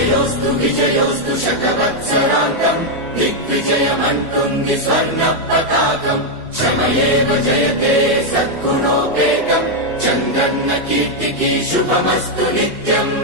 जयोस्तु विजयोस्तु शकवत्सरान्तम् दिग्विजयमन्तुङ्गि स्वर्णपताकम् क्षमयेव जयते सद्गुणोपेतम् चन्दन्न कीर्तिकी शुभमस्तु नित्यम्।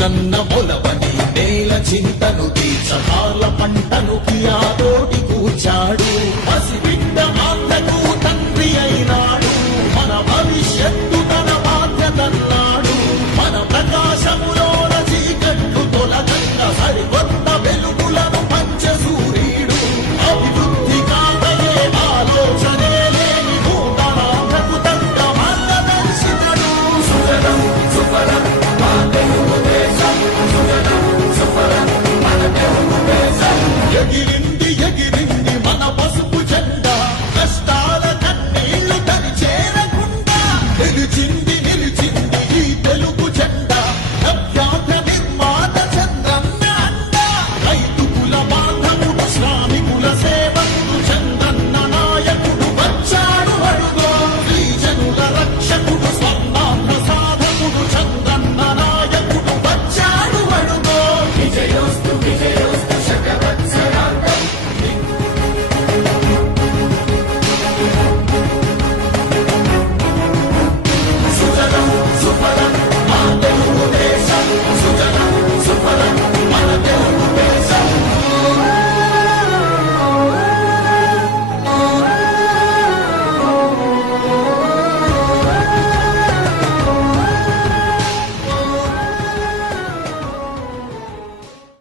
నన్న పొలవ